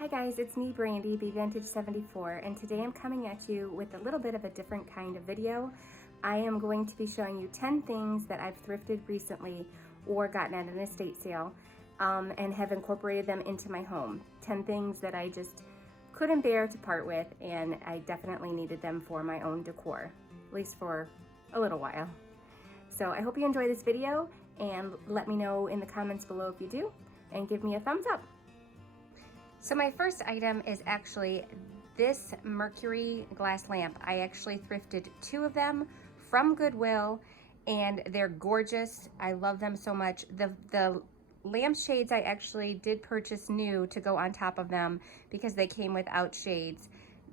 Hi guys, it's me Brandy, the Vintage 74, and today I'm coming at you with a little bit of a different kind of video. I am going to be showing you 10 things that I've thrifted recently or gotten at an estate sale and have incorporated them into my home. 10 things that I just couldn't bear to part with, and I definitely needed them for my own decor, at least for a little while. So I hope you enjoy this video, and let me know in the comments below if you do, and give me a thumbs up. So my first item is actually this mercury glass lamp. I actually thrifted 2 of them from Goodwill, and they're gorgeous. I love them so much. The lampshades I actually did purchase new to go on top of them because they came without shades.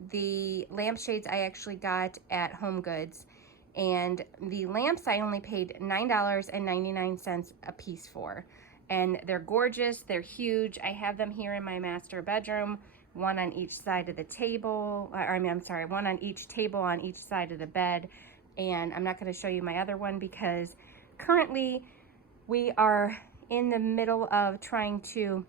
The lampshades I actually got at Home Goods, and the lamps I only paid $9.99 a piece for. And they're gorgeous, they're huge. I have them here in my master bedroom, one on each side of the table, one on each table on each side of the bed. And I'm not gonna show you my other one because currently we are in the middle of trying to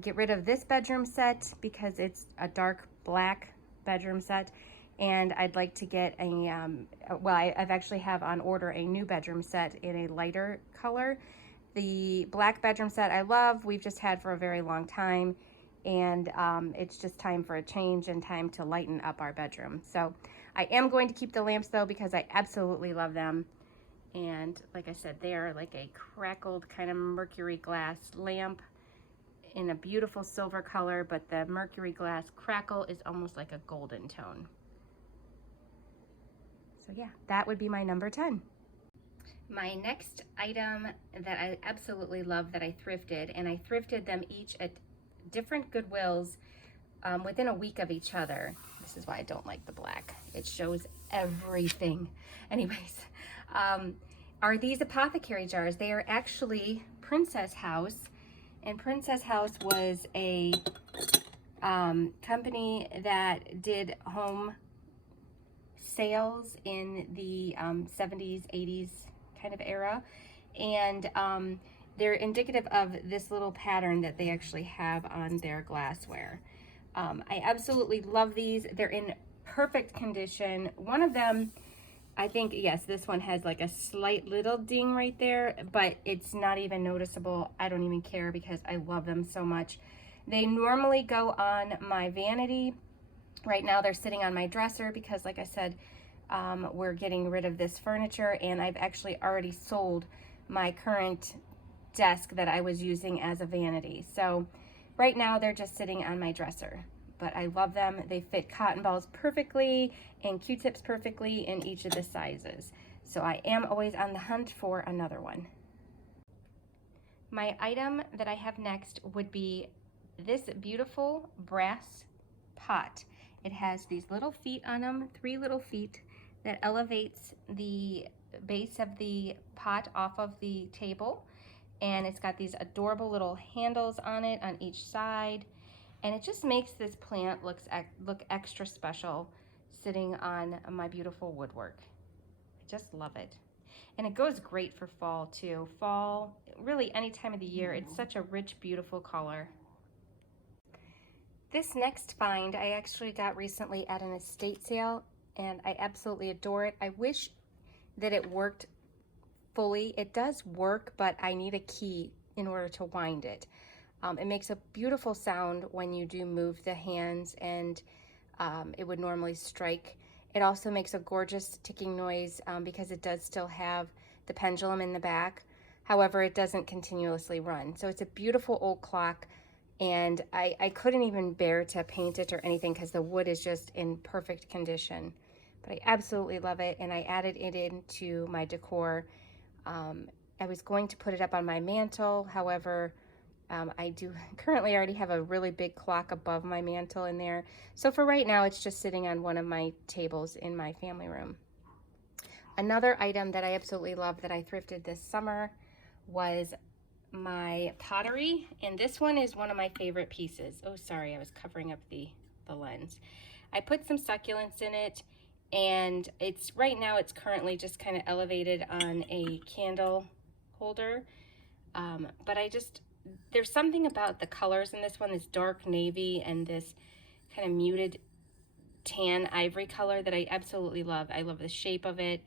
get rid of this bedroom set because it's a dark black bedroom set. And I'd like to get a, I've actually have on order a new bedroom set in a lighter color. The black bedroom set I love, we've just had for a very long time, and it's just time for a change and time to lighten up our bedroom. So I am going to keep the lamps though because I absolutely love them. And like I said, they are like a crackled kind of mercury glass lamp in a beautiful silver color, but the mercury glass crackle is almost like a golden tone. So yeah, that would be my number 10. My next item that I absolutely love that I thrifted, and I thrifted them each at different Goodwills within a week of each other. This is why I don't like the black. It shows everything. Anyways, are these apothecary jars. They are actually Princess House, and Princess House was a company that did home sales in the 70s, 80s kind of era, and they're indicative of this little pattern that they actually have on their glassware. I absolutely love these. They're in perfect condition. One of them, I think, yes, this one has like a slight little ding right there, but it's not even noticeable. I don't even care because I love them so much. They normally go on my vanity. Right now they're sitting on my dresser because, like I said, we're getting rid of this furniture, and I've actually already sold my current desk that I was using as a vanity. So right now they're just sitting on my dresser, but I love them. They fit cotton balls perfectly and Q-tips perfectly in each of the sizes. So I am always on the hunt for another one. My item that I have next would be this beautiful brass pot. It has these little feet on them, 3 little feet, that elevates the base of the pot off of the table, and it's got these adorable little handles on it on each side, and it just makes this plant look extra special sitting on my beautiful woodwork. I just love it. And it goes great for fall too. Fall, really any time of the year, it's such a rich, beautiful color. This next find I actually got recently at an estate sale, and I absolutely adore it. I wish that it worked fully. It does work, but I need a key in order to wind it. It makes a beautiful sound when you do move the hands, and it would normally strike. It also makes a gorgeous ticking noise because it does still have the pendulum in the back. However, it doesn't continuously run. So it's a beautiful old clock, and I couldn't even bear to paint it or anything because the wood is just in perfect condition. But I absolutely love it, and I added it into my decor. I was going to put it up on my mantle. However, I do currently already have a really big clock above my mantle in there. So for right now, it's just sitting on one of my tables in my family room. Another item that I absolutely love that I thrifted this summer was my pottery, and this one is one of my favorite pieces. Oh, sorry, I was covering up the lens. I put some succulents in it, and right now it's currently just kind of elevated on a candle holder, but There's something about the colors in this one, this dark navy and this kind of muted tan ivory color, that I absolutely love. I love the shape of it.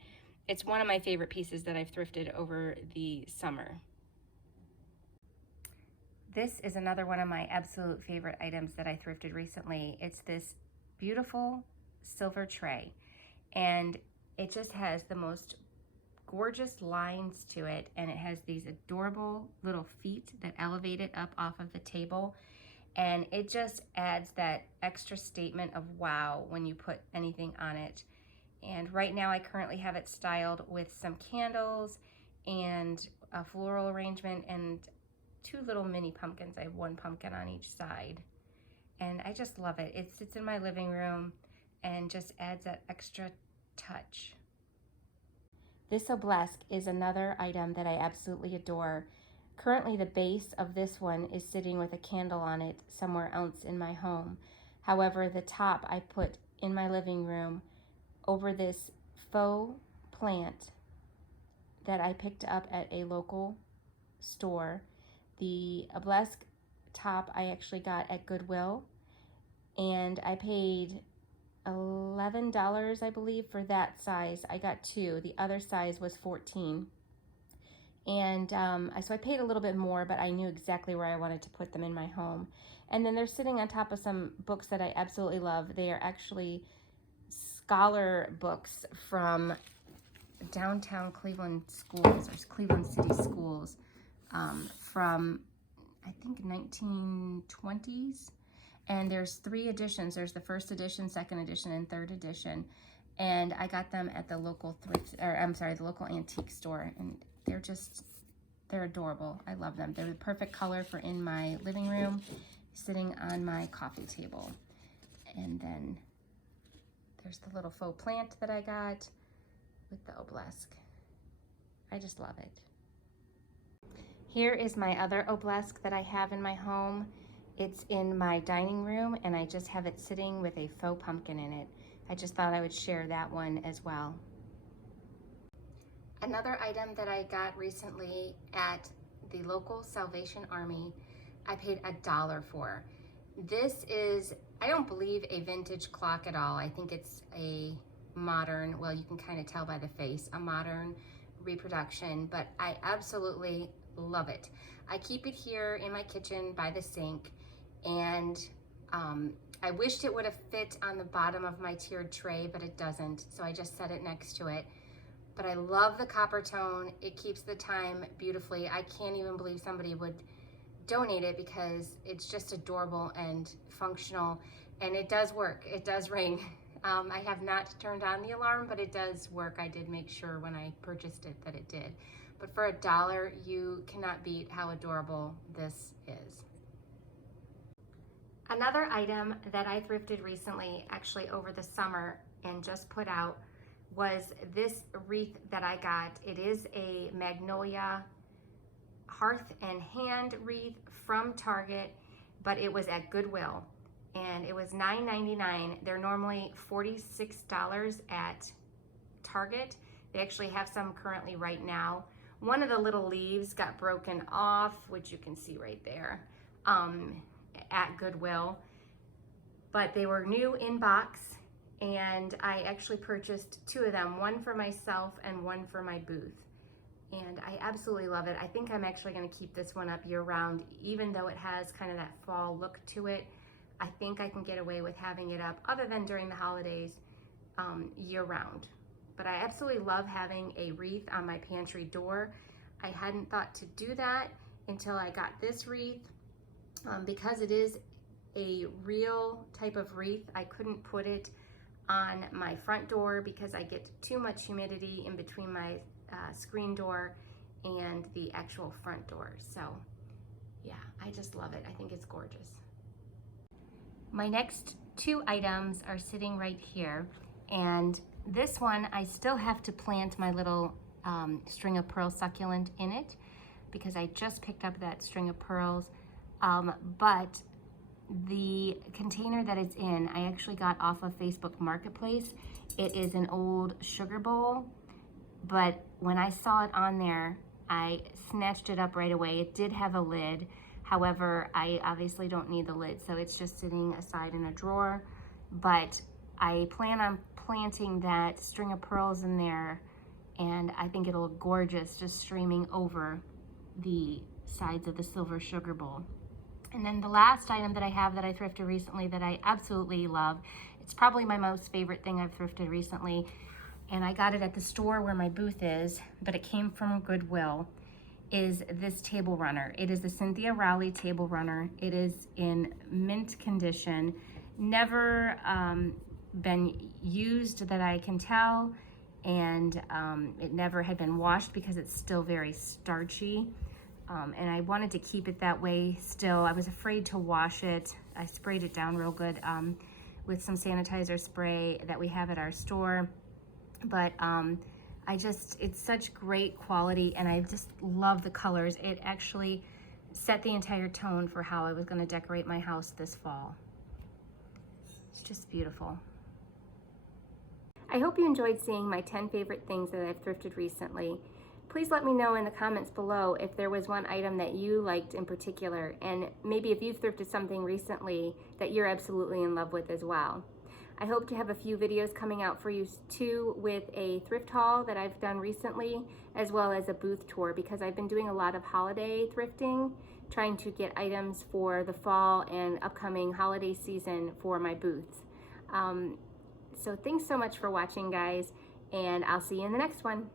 It's one of my favorite pieces that I've thrifted over the summer. This is another one of my absolute favorite items that I thrifted recently. It's this beautiful silver tray, and it just has the most gorgeous lines to it, and it has these adorable little feet that elevate it up off of the table, and it just adds that extra statement of wow when you put anything on it. And right now I currently have it styled with some candles and a floral arrangement and 2 little mini pumpkins. I have 1 pumpkin on each side, and I just love it. It sits in my living room and just adds that extra touch. This obelisk is another item that I absolutely adore. Currently the base of this one is sitting with a candle on it somewhere else in my home. However, the top I put in my living room over this faux plant that I picked up at a local store. The obelisk top I actually got at Goodwill, and I paid $11, I believe, for that size. I got 2. The other size was 14. And so I paid a little bit more, but I knew exactly where I wanted to put them in my home. And then they're sitting on top of some books that I absolutely love. They are actually scholar books from downtown Cleveland schools, or Cleveland City schools, from I think 1920s. And there's 3 editions. There's the first edition, second edition, and third edition. And I got them at the local the local antique store, and they're adorable. I love them. They're the perfect color for in my living room, sitting on my coffee table. And then there's the little faux plant that I got with the obelisk. I just love it. Here is my other obelisk that I have in my home. It's in my dining room, and I just have it sitting with a faux pumpkin in it. I just thought I would share that one as well. Another item that I got recently at the local Salvation Army, I paid $1 for. This is, I don't believe, a vintage clock at all. I think it's a modern, well, you can kind of tell by the face, a modern reproduction, but I absolutely love it. I keep it here in my kitchen by the sink, and I wished it would have fit on the bottom of my tiered tray, but it doesn't, so I just set it next to it. But I love the copper tone. It keeps the time beautifully. I can't even believe somebody would donate it, because it's just adorable and functional, and it does work. It does ring. I have not turned on the alarm, but it does work. I did make sure when I purchased it that it did. But for $1, you cannot beat how adorable this is. Another item that I thrifted recently, actually over the summer, and just put out, was this wreath that I got. It is a magnolia hearth and hand wreath from Target, but it was at Goodwill, and it was $9.99. They're normally $46 at Target. They actually have some currently right now. One of the little leaves got broken off, which you can see right there, at Goodwill, but they were new in box, and I actually purchased 2 of them, one for myself and one for my booth. And I absolutely love it. I think I'm actually going to keep this one up year round, even though it has kind of that fall look to it. I think I can get away with having it up, other than during the holidays, year round. But I absolutely love having a wreath on my pantry door. I hadn't thought to do that until I got this wreath. Because it is a real type of wreath, I couldn't put it on my front door because I get too much humidity in between my screen door and the actual front door. So yeah, I just love it. I think it's gorgeous. My next 2 items are sitting right here, and this one I still have to plant my little string of pearl succulent in it, because I just picked up that string of pearls. But the container that it's in, I actually got off of Facebook Marketplace. It is an old sugar bowl, but when I saw it on there, I snatched it up right away. It did have a lid, However, I obviously don't need the lid, so it's just sitting aside in a drawer. But I plan on planting that string of pearls in there, and I think it'll look gorgeous just streaming over the sides of the silver sugar bowl. And then the last item that I have that I thrifted recently that I absolutely love, it's probably my most favorite thing I've thrifted recently, and I got it at the store where my booth is, but it came from Goodwill, is this table runner. It is a Cynthia Rowley table runner. It is in mint condition, never been used that I can tell, and it never had been washed because it's still very starchy. And I wanted to keep it that way still. I was afraid to wash it. I sprayed it down real good with some sanitizer spray that we have at our store. But it's such great quality, and I just love the colors. It actually set the entire tone for how I was going to decorate my house this fall. It's just beautiful. I hope you enjoyed seeing my 10 favorite things that I've thrifted recently. Please let me know in the comments below if there was one item that you liked in particular, and maybe if you've thrifted something recently that you're absolutely in love with as well. I hope to have a few videos coming out for you too, with a thrift haul that I've done recently, as well as a booth tour, because I've been doing a lot of holiday thrifting, trying to get items for the fall and upcoming holiday season for my booths. So thanks so much for watching, guys, and I'll see you in the next one.